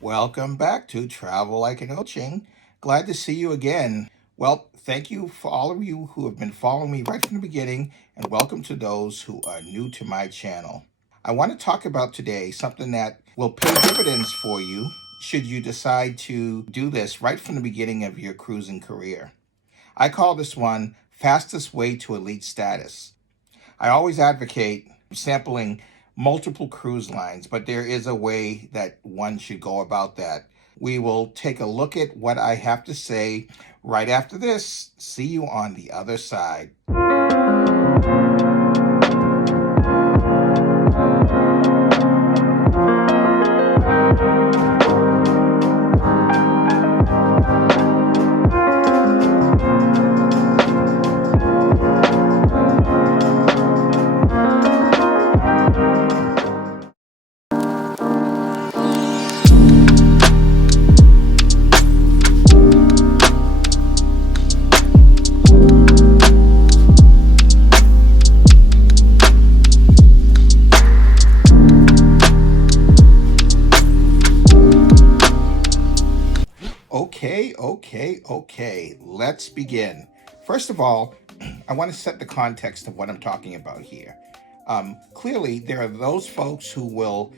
Welcome back to Travel Like an Coaching. Glad to see you again. Well, thank you for all of you who have been following me right from the beginning, and welcome to those who are new to my channel. I want to talk about today something that will pay dividends for you should you decide to do this right from the beginning of your cruising career. I call this one Fastest Way to Elite Status. I always advocate sampling multiple cruise lines, but there is a way that one should go about that. We will take a look at what I have to say right after this. See you on the other side. Okay. Let's begin. First of all, I want to set the context of what I'm talking about here. Clearly, there are those folks who will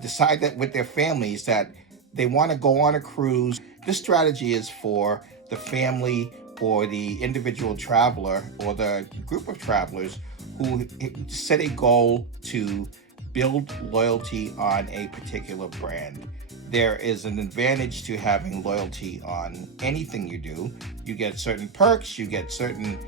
decide that with their families that they want to go on a cruise. This strategy is for the family or the individual traveler or the group of travelers who set a goal to build loyalty on a particular brand. There is an advantage to having loyalty on anything you do. You get certain perks, you get certain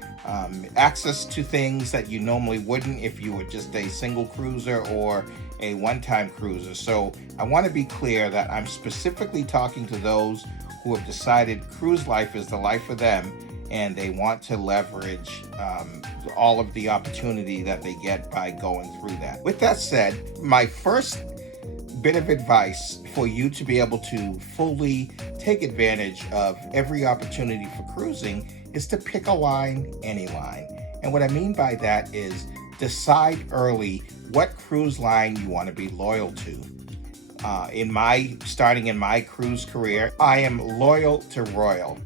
access to things that you normally wouldn't if you were just a single cruiser or a one-time cruiser. So I want to be clear that I'm specifically talking to those who have decided cruise life is the life for them and they want to leverage all of the opportunity that they get by going through that. With that said, my first bit of advice for you to be able to fully take advantage of every opportunity for cruising is to pick a line, any line. And what I mean by that is decide early what cruise line you want to be loyal to. Starting in my cruise career, I am loyal to Royal.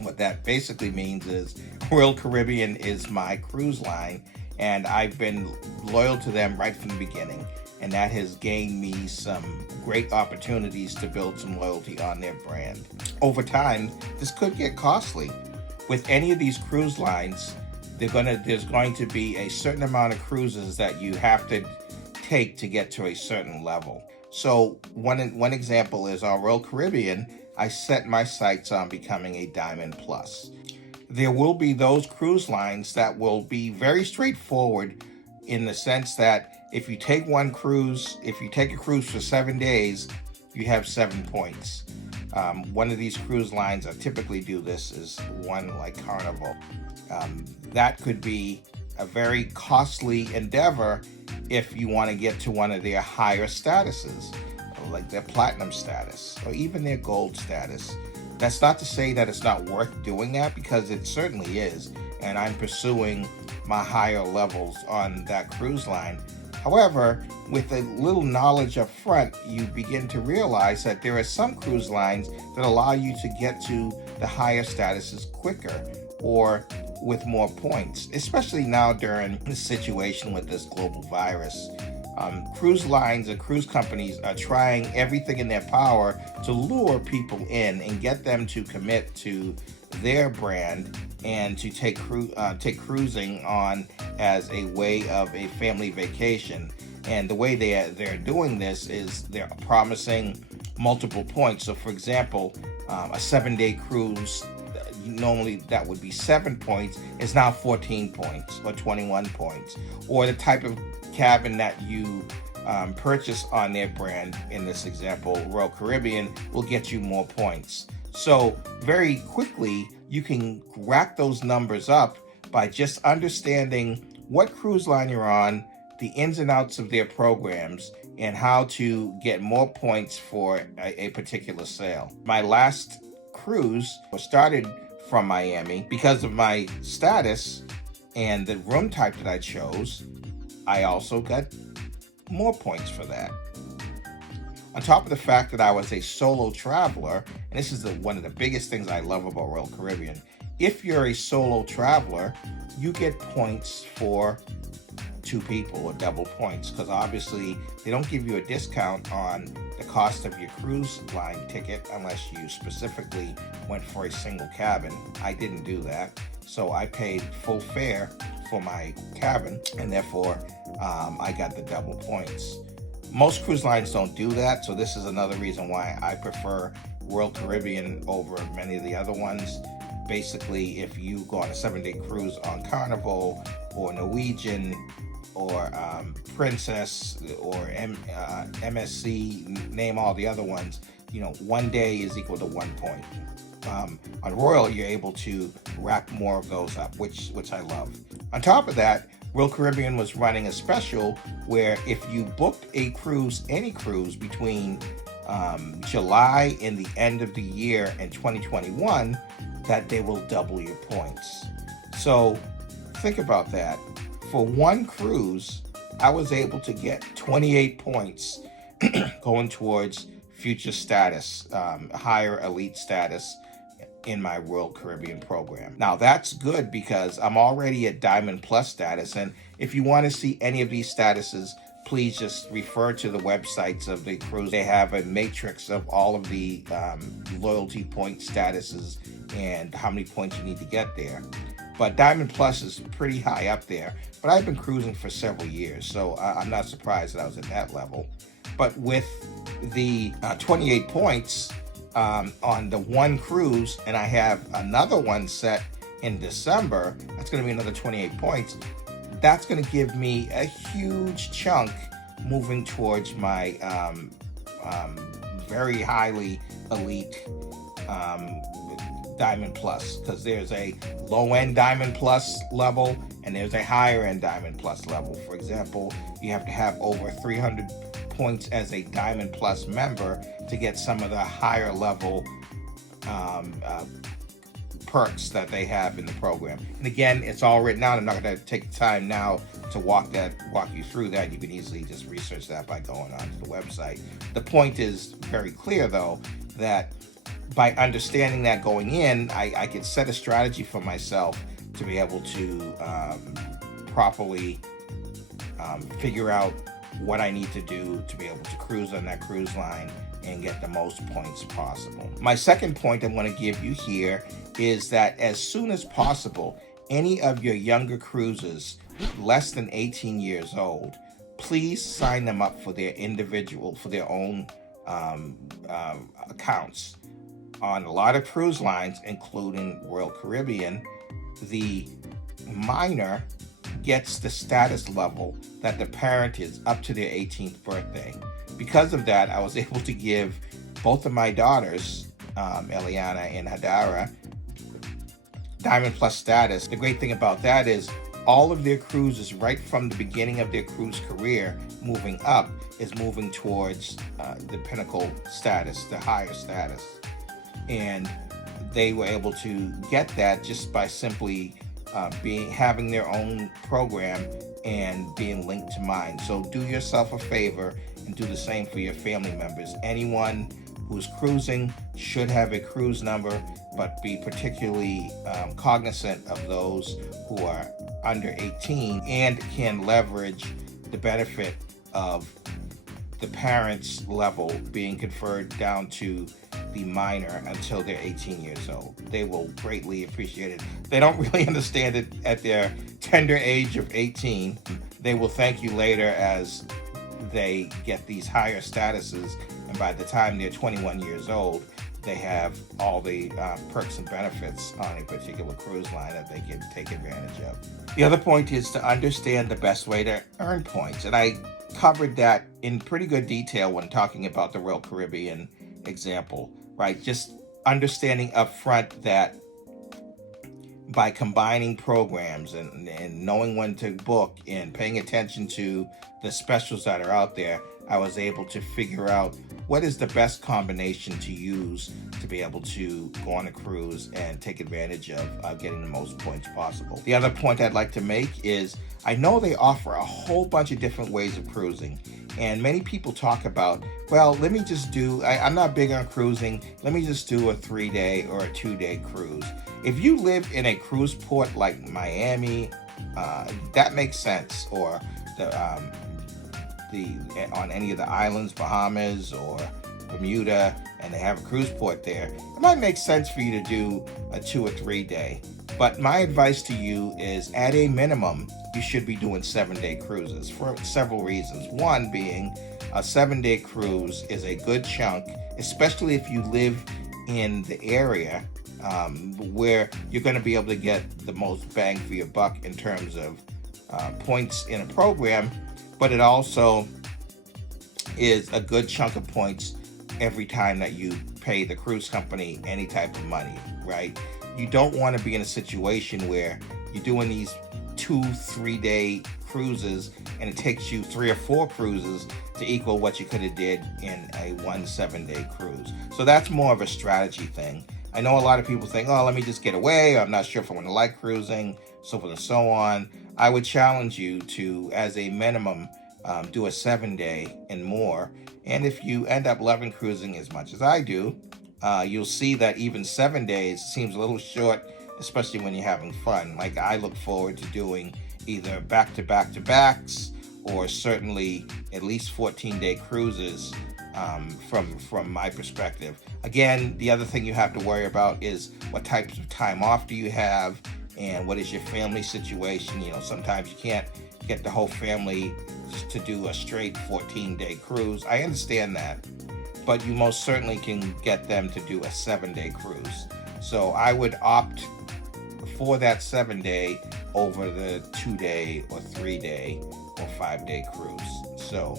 What that basically means is Royal Caribbean is my cruise line, and I've been loyal to them right from the beginning. And that has gained me some great opportunities to build some loyalty on their brand. Over time, this could get costly. With any of these cruise lines, there's going to be a certain amount of cruises that you have to take to get to a certain level. So one example is on Royal Caribbean, I set my sights on becoming a Diamond Plus. There will be those cruise lines that will be very straightforward in the sense that if you take a cruise for 7 days, you have 7 points. One of these cruise lines that typically do this is one like Carnival. That could be a very costly endeavor if you want to get to one of their higher statuses, like their platinum status or even their gold status. That's not to say that it's not worth doing that, because it certainly is, and I'm pursuing my higher levels on that cruise line. However, with a little knowledge up front, you begin to realize that there are some cruise lines that allow you to get to the higher statuses quicker or with more points, especially now during the situation with this global virus. Cruise lines and cruise companies are trying everything in their power to lure people in and get them to commit to their brand and to take cruising on as a way of a family vacation. And the way they're doing this is they're promising multiple points. So for example, a 7-day cruise, normally that would be 7 points, is now 14 points or 21 points. Or the type of cabin that you purchase on their brand, in this example, Royal Caribbean, will get you more points. So very quickly, you can rack those numbers up by just understanding what cruise line you're on, the ins and outs of their programs, and how to get more points for a particular sail. My last cruise started from Miami. Because of my status and the room type that I chose, I also got more points for that. On top of the fact that I was a solo traveler, and this is one of the biggest things I love about Royal Caribbean, if you're a solo traveler, you get points for two people, or double points, because obviously they don't give you a discount on the cost of your cruise line ticket unless you specifically went for a single cabin. I didn't do that, so I paid full fare for my cabin, and therefore I got the double points. Most cruise lines don't do that, so this is another reason why I prefer Royal Caribbean over many of the other ones. Basically, if you go on a 7-day cruise on Carnival or Norwegian or Princess or MSC, name all the other ones, 1 day is equal to 1 point. On Royal, you're able to rack more of those up, which I love. On top of that, Royal Caribbean was running a special where if you booked a cruise, any cruise between July and the end of the year in 2021, that they will double your points. So think about that. For one cruise, I was able to get 28 points going towards future status, higher elite status in my Royal Caribbean program. Now that's good because I'm already at Diamond Plus status, and if you want to see any of these statuses, please just refer to the websites of the cruise. They have a matrix of all of the loyalty point statuses and how many points you need to get there. But Diamond Plus is pretty high up there, but I've been cruising for several years, so I'm not surprised that I was at that level. But with the 28 points on the one cruise, and I have another one set in December, that's going to be another 28 points. That's going to give me a huge chunk moving towards my very highly elite Diamond Plus, because there's a low-end Diamond Plus level and there's a higher-end Diamond Plus level. For example, you have to have over 300 points as a Diamond Plus member to get some of the higher level perks that they have in the program. And again, it's all written out. I'm not going to take the time now to walk you through that. You can easily just research that by going onto the website. The point is very clear, though, that by understanding that going in, I could set a strategy for myself to be able to properly figure out what I need to do to be able to cruise on that cruise line and get the most points possible. My second point I want to give you here is that as soon as possible, any of your younger cruisers less than 18 years old, please sign them up for their own accounts. On a lot of cruise lines, including Royal Caribbean, the minor gets the status level that the parent is up to their 18th birthday. Because of that, I was able to give both of my daughters, Eliana and Hadara, Diamond Plus status. The great thing about that is all of their cruises right from the beginning of their cruise career moving up is moving towards the pinnacle status, the higher status. And they were able to get that just by simply having their own program and being linked to mine. So do yourself a favor and do the same for your family members. Anyone who's cruising should have a cruise number, but be particularly cognizant of those who are under 18 and can leverage the benefit of the parents' level being conferred down to the minor until they're 18 years old. They will greatly appreciate it. They don't really understand it at their tender age of 18. They will thank you later as they get these higher statuses, and by the time they're 21 years old, they have all the perks and benefits on a particular cruise line that they can take advantage of. The other point is to understand the best way to earn points, and I covered that in pretty good detail when talking about the Royal Caribbean example, right? Just understanding up front that by combining programs and knowing when to book and paying attention to the specials that are out there, I was able to figure out what is the best combination to use to be able to go on a cruise and take advantage of getting the most points possible. The other point I'd like to make is I know they offer a whole bunch of different ways of cruising. And many people talk about, well, let me just do, I'm not big on cruising, let me just do a 3-day or a 2-day cruise. If you live in a cruise port like Miami, that makes sense, or on any of the islands, Bahamas or Bermuda, and they have a cruise port there, it might make sense for you to do a 2 or 3 day. But my advice to you is, at a minimum, you should be doing 7-day cruises for several reasons. One being, a 7-day cruise is a good chunk, especially if you live in the area where you're going to be able to get the most bang for your buck in terms of points in a program, but it also is a good chunk of points every time that you pay the cruise company any type of money, right? You don't want to be in a situation where you're doing these 2-3 day cruises and it takes you 3 or 4 cruises to equal what you could have did in a 1 7-day cruise. So that's more of a strategy thing. I know a lot of people think, oh, let me just get away, or I'm not sure if I'm going to like cruising, so forth and so on. I would challenge you to, as a minimum, do a 7-day and more. And if you end up loving cruising as much as I do, you'll see that even 7 days seems a little short, especially when you're having fun. Like, I look forward to doing either back-to-back-to-backs or certainly at least 14-day cruises from my perspective. Again, the other thing you have to worry about is what types of time off do you have and what is your family situation. You know, sometimes you can't get the whole family just to do a straight 14-day cruise. I understand that, but you most certainly can get them to do a 7-day cruise. So I would opt for that 7-day over the 2-day or 3-day or 5-day cruise. So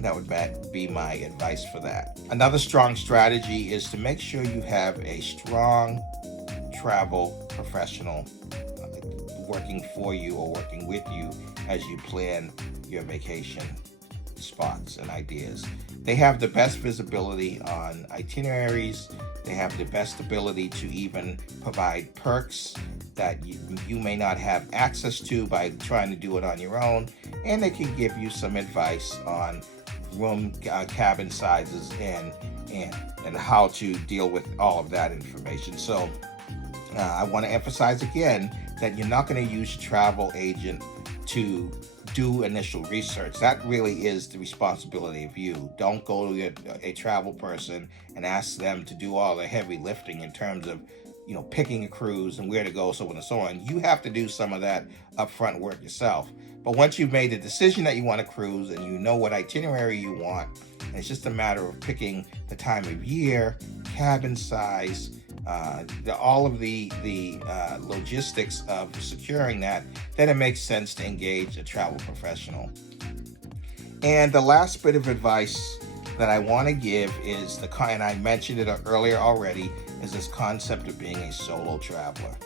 that would be my advice for that. Another strong strategy is to make sure you have a strong travel professional working for you or working with you as you plan your vacation spots and ideas. They have the best visibility on itineraries. They have the best ability to even provide perks that you may not have access to by trying to do it on your own. And they can give you some advice on room cabin sizes and how to deal with all of that information. So I want to emphasize again that you're not going to use your travel agent to do initial research. That really is the responsibility of you. Don't go to a travel person and ask them to do all the heavy lifting in terms of, you know, picking a cruise and where to go, so on and so on. You have to do some of that upfront work yourself. But once you've made the decision that you want to cruise and you know what itinerary you want, and it's just a matter of picking the time of year, cabin size, all of the logistics of securing that, then it makes sense to engage a travel professional. And the last bit of advice that I want to give is and I mentioned it earlier already, is this concept of being a solo traveler.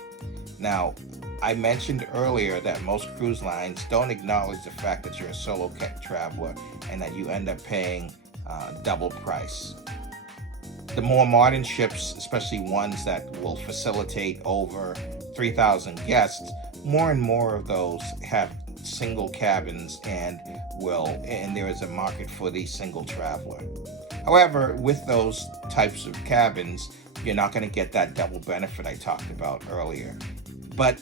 Now, I mentioned earlier that most cruise lines don't acknowledge the fact that you're a solo traveler and that you end up paying double price. The more modern ships, especially ones that will facilitate over 3,000 guests, more and more of those have single cabins and there is a market for the single traveler. However, with those types of cabins, you're not going to get that double benefit I talked about earlier. But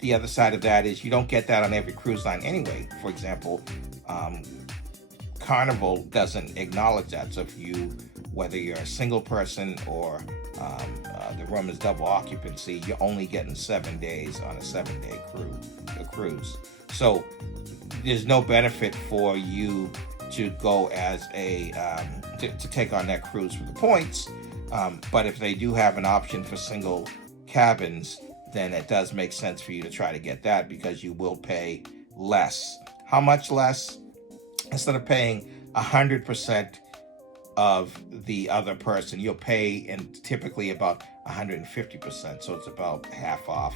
the other side of that is you don't get that on every cruise line anyway. For example, Carnival doesn't acknowledge that. So whether you're a single person or the room is double occupancy, you're only getting 7 days on a 7-day cruise. So there's no benefit for you to go as to take on that cruise for the points. But if they do have an option for single cabins, then it does make sense for you to try to get that, because you will pay less. How much less? Instead of paying 100% of the other person, you'll pay typically about 150%. So it's about half off.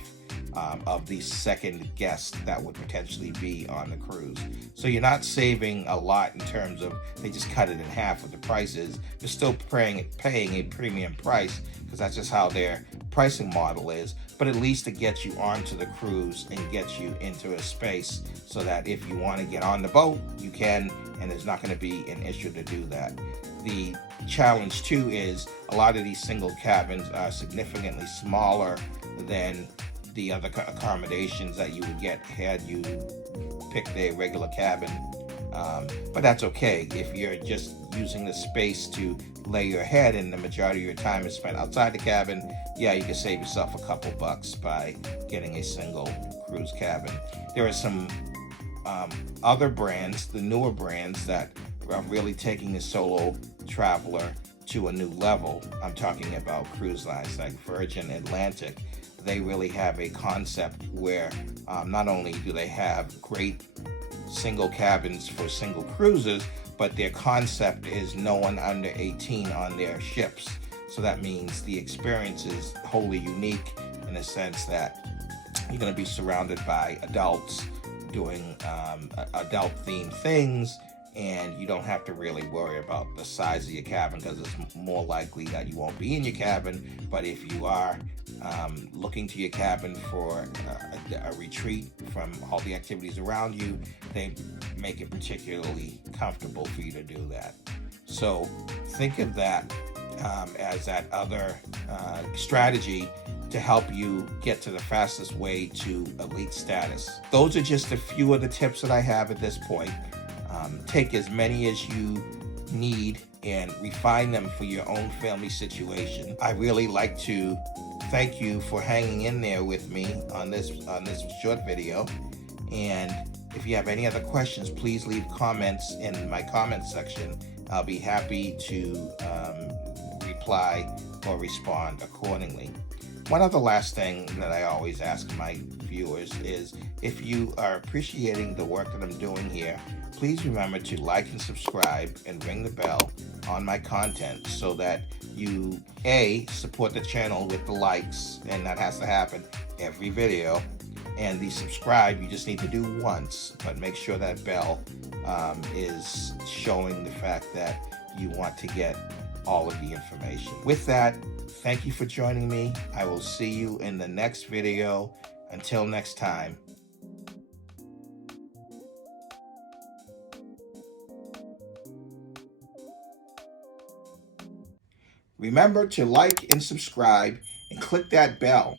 of the second guest that would potentially be on the cruise. So you're not saving a lot in terms of, they just cut it in half with the prices. You're still paying a premium price because that's just how their pricing model is. But at least it gets you onto the cruise and gets you into a space so that if you want to get on the boat, you can, and there's not going to be an issue to do that. The challenge too is a lot of these single cabins are significantly smaller than the other accommodations that you would get had you picked a regular cabin. But that's okay if you're just using the space to lay your head and the majority of your time is spent outside the cabin. Yeah, you can save yourself a couple bucks by getting a single cruise cabin. There are some other brands, the newer brands, that are really taking the solo traveler to a new level. I'm talking about cruise lines like Virgin Atlantic. They really have a concept where not only do they have great single cabins for single cruises, but their concept is no one under 18 on their ships. So that means the experience is wholly unique in the sense that you're going to be surrounded by adults doing adult themed things, and you don't have to really worry about the size of your cabin because it's more likely that you won't be in your cabin. But if you are looking to your cabin for a retreat from all the activities around you, they make it particularly comfortable for you to do that. So think of that as that other strategy to help you get to the fastest way to elite status. Those are just a few of the tips that I have at this point. Take as many as you need and refine them for your own family situation. I really like to thank you for hanging in there with me on this short video. And if you have any other questions, please leave comments in my comments section. I'll be happy to reply or respond accordingly. One other last thing that I always ask my viewers is, if you are appreciating the work that I'm doing here, please remember to like and subscribe and ring the bell on my content so that you support the channel with the likes, and that has to happen every video. And the subscribe, you just need to do once, but make sure that bell is showing the fact that you want to get all of the information. With that, thank you for joining me. I will see you in the next video. Until next time. Remember to like and subscribe and click that bell.